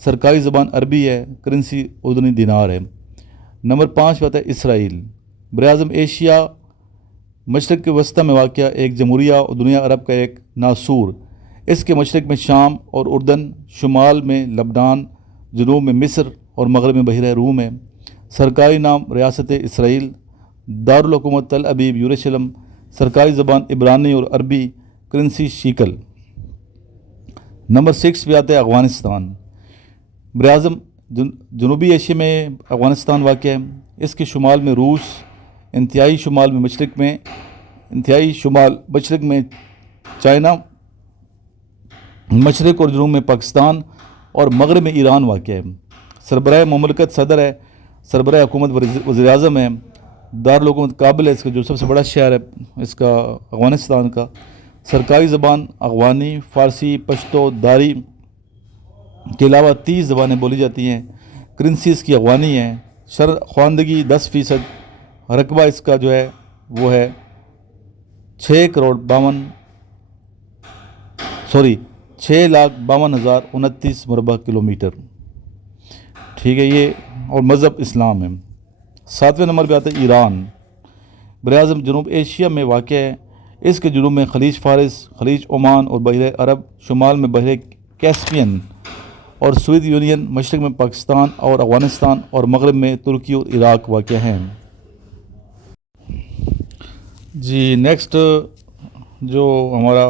سرکاری زبان عربی ہے، کرنسی اردنی دینار ہے۔ نمبر 5 پہ آتا ہے اسرائیل، براعظم ایشیا مشرق کے وسطی میں واقع ایک جمہوریہ اور دنیا عرب کا ایک ناصور۔ اس کے مشرق میں شام اور اردن، شمال میں لبنان، جنوب میں مصر اور مغرب میں بحیرہ روم ہے۔ سرکاری نام ریاست اسرائیل، دارالحکومت تل ابیب یروشلم، سرکاری زبان عبرانی اور عربی، کرنسی شیکل۔ نمبر 6 پہ آتا ہے افغانستان، براعظم جنوبی ایشیا میں افغانستان واقع ہے۔ اس کے شمال میں روس، انتہائی شمال مشرق میں چائنا، مشرق اور جنوب میں پاکستان اور مغرب میں ایران واقع ہے۔ سربراہ مملکت صدر ہے، سربراہ حکومت وزیر اعظم ہے، دارالحکومت کابل ہے، اس کا جو سب سے بڑا شہر ہے اس کا افغانستان کا۔ سرکاری زبان افغانی، فارسی، پشتو، داری کے علاوہ 30 زبانیں بولی جاتی ہیں۔ کرنسی اس کی افغانی ہے۔ شرح خواندگی 10%۔ رقبہ اس کا جو ہے وہ ہے 6,52,029 مربع کلومیٹر، ٹھیک ہے یہ، اور مذہب اسلام ہے۔ 7ویں نمبر پہ آتا ہے ایران، براعظم جنوب ایشیا میں واقع ہے۔ اس کے جنوب میں خلیج فارس، خلیج عمان اور بحیرہ عرب، شمال میں بحیرہ کیسپین اور سوویت یونین، مشرق میں پاکستان اور افغانستان اور مغرب میں ترکی اور عراق واقع ہیں۔ جی نیکسٹ جو ہمارا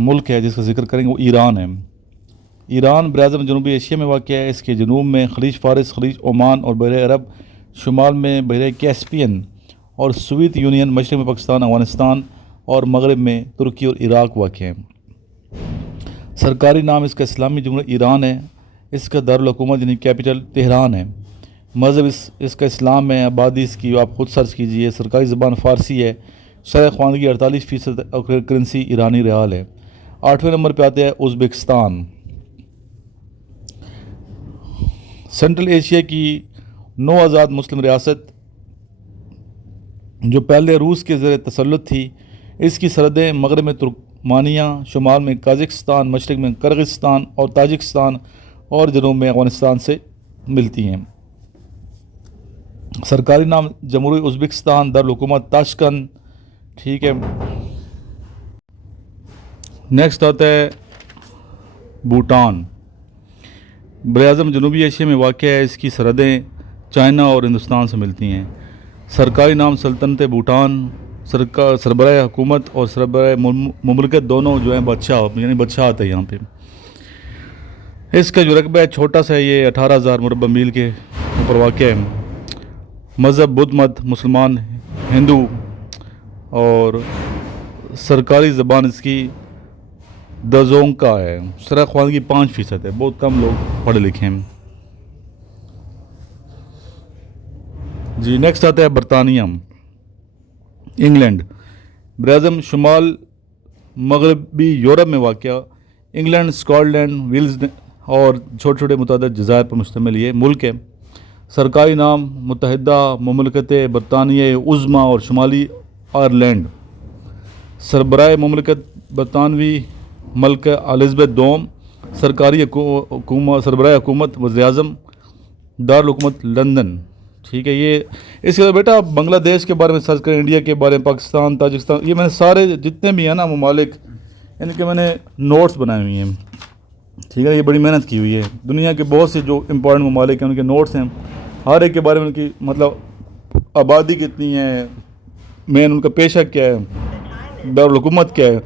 ملک ہے جس کا ذکر کریں گے وہ ایران ہے۔ ایران براعظم جنوبی ایشیا میں واقع ہے۔ اس کے جنوب میں خلیج فارس، خلیج عمان اور بحیرہ عرب، شمال میں بحیرہ کیسپین اور سوویت یونین، مشرق میں پاکستان، افغانستان اور مغرب میں ترکی اور عراق واقع ہیں۔ سرکاری نام اس کا اسلامی جمہوریہ ایران ہے۔ اس کا دارالحکومت یعنی کیپٹل تہران ہے۔ مذہب اس کا اسلام ہے۔ آبادی اس کی آپ خود سرچ کیجئے۔ سرکاری زبان فارسی ہے۔ شرح خواندگی 48% اور کرنسی ایرانی ریال ہے۔ 8ویں نمبر پہ آتے ہیں ازبکستان، سنٹرل ایشیا کی نو آزاد مسلم ریاست جو پہلے روس کے زیر تسلط تھی۔ اس کی سرحدیں مغرب میں ترکمانیہ، شمال میں قازقستان، مشرق میں کرغزستان اور تاجکستان اور جنوب میں افغانستان سے ملتی ہیں۔ سرکاری نام جمہوریہ ازبکستان، دارالحکومت تاشکند، ٹھیک ہے۔ نیکسٹ آتا ہے بھوٹان، براعظم جنوبی ایشیا میں واقع ہے۔ اس کی سرحدیں چائنا اور ہندوستان سے ملتی ہیں۔ سرکاری نام سلطنت بھوٹان، سربراہ حکومت اور سربراہ مملکت دونوں جو ہیں بادشاہ، یعنی بادشاہ آتا ہے یہاں پہ۔ اس کا جو رقبہ ہے چھوٹا سا ہے، یہ 18,000 مربع میل کے اوپر واقع ہے۔ مذہب بدھ مت، مسلمان، ہندو، اور سرکاری زبان اس کی دزونکا ہے۔ شرح خواندگی 5% ہے، بہت کم لوگ پڑھے لکھے ہیں۔ جی نیکسٹ آتا ہے برطانیہ، انگلینڈ، براعظم شمال مغربی یورپ میں واقع انگلینڈ، اسکاٹ لینڈ، ویلز اور چھوٹے چھوٹے متعدد جزائر پر مشتمل یہ ملک ہے۔ سرکاری نام متحدہ مملکت برطانیہ عظمیٰ اور شمالی آئرلینڈ۔ سربراہ مملکت برطانوی ملکہ الزبتھ دوم۔ سربراہ حکومت وزیر اعظم، دارالحکومت لندن، ٹھیک ہے یہ۔ اس کے بعد بیٹا بنگلہ دیش کے بارے میں سرچ کریں، انڈیا کے بارے میں، پاکستان، تاجکستان، یہ میں نے سارے جتنے بھی ہیں نا ممالک، ان کے میں نے نوٹس بنائے ہوئے ہیں، ٹھیک ہے۔ یہ بڑی محنت کی ہوئی ہے، دنیا کے بہت سے جو امپورٹنٹ ممالک ہیں ان کے نوٹس ہیں، ہر ایک کے بارے میں ان کی مطلب آبادی کتنی ہے، مین ان کا پیشہ کیا ہے، دارالحکومت کیا ہے،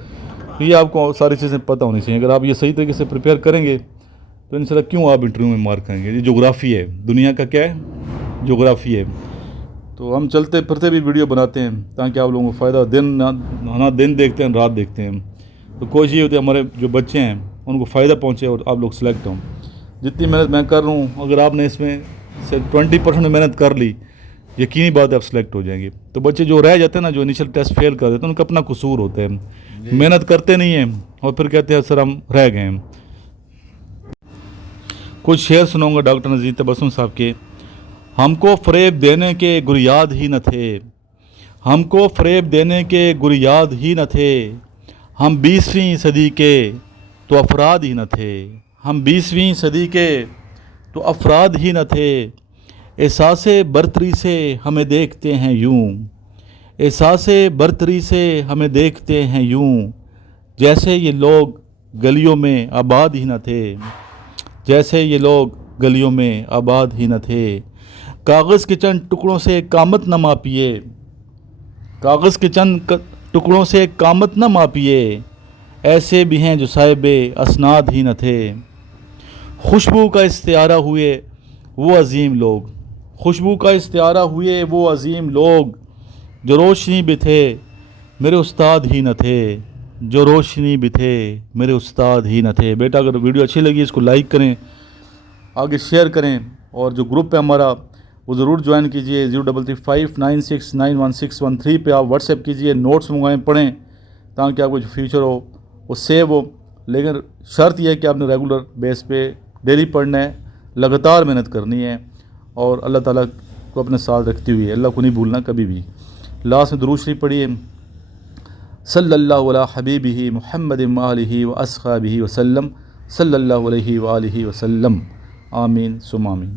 یہ آپ کو ساری چیزیں پتہ ہونی چاہیے۔ اگر آپ یہ صحیح طریقے سے پریپیئر کریں گے تو انشاءاللہ کیوں آپ انٹرویو میں مارک کریں گے۔ یہ جغرافی ہے، دنیا کا کیا ہے، جغرافی ہے۔ تو ہم چلتے پھرتے بھی ویڈیو بناتے ہیں تاکہ آپ لوگوں کو فائدہ، دن دیکھتے ہیں رات دیکھتے ہیں، تو کوشش یہ ہوتی ہے ہمارے جو بچے ہیں ان کو فائدہ پہنچے اور آپ لوگ سلیکٹ ہوں۔ جتنی محنت میں کر رہا ہوں، اگر آپ نے اس میں سے 20% محنت کر لی، یقینی بات ہے آپ سلیکٹ ہو جائیں گے۔ تو بچے جو رہ جاتے ہیں نا، جو انیشل ٹیسٹ فیل کر دیتے ہیں، ان کا اپنا قصور ہوتا ہے، محنت کرتے نہیں ہیں اور پھر کہتے ہیں سر ہم رہ گئے ہیں۔ کچھ شعر سناؤں گا ڈاکٹر نذیر تبسم صاحب کے۔ ہم کو فریب دینے کے گریاد ہی نہ تھے، ہم کو فریب دینے کے گریاد ہی نہ تھے، ہم 20ویں صدی کے تو افراد ہی نہ تھے، ہم 20ویں صدی کے تو افراد ہی نہ تھے، احساس برتری سے ہمیں دیکھتے ہیں یوں، احساس برتری سے ہمیں دیکھتے ہیں یوں، جیسے یہ لوگ گلیوں میں آباد ہی نہ تھے، جیسے یہ لوگ گلیوں میں آباد ہی نہ تھے۔ کاغذ کے چند ٹکڑوں سے قامت نہ ماپیے، کاغذ کے چند ٹکڑوں سے قامت نہ ماپیے، ایسے بھی ہیں جو صاحب اسناد ہی نہ تھے۔ خوشبو کا استعارہ ہوئے وہ عظیم لوگ، خوشبو کا استعارہ ہوئے وہ عظیم لوگ، جو روشنی بھی تھے میرے استاد ہی نہ تھے، جو روشنی بھی تھے میرے استاد ہی نہ تھے۔ بیٹا اگر ویڈیو اچھی لگی اس کو لائک کریں، آگے شیئر کریں، اور جو گروپ ہے ہمارا وہ ضرور جوائن کیجئے۔ 033596911613 پہ آپ واٹس ایپ کیجئے، نوٹس منگوائیں، پڑھیں، تاکہ آپ کو جو فیوچر ہو وہ سیو ہو۔ لیکن شرط یہ ہے کہ آپ نے ریگولر بیس پہ ڈیلی پڑھنا ہے، لگاتار محنت کرنی ہے، اور اللہ تعالیٰ کو اپنے ساتھ رکھتے ہوئے اللہ کو نہیں بھولنا کبھی بھی۔ لاسٹ میں درود شریف پڑھیے، صلی اللہ علی حبیبہ محمد آلہ و اصحابہ وسلم، صلی اللہ علیہ وآلہ وسلم، آمین ثم آمین۔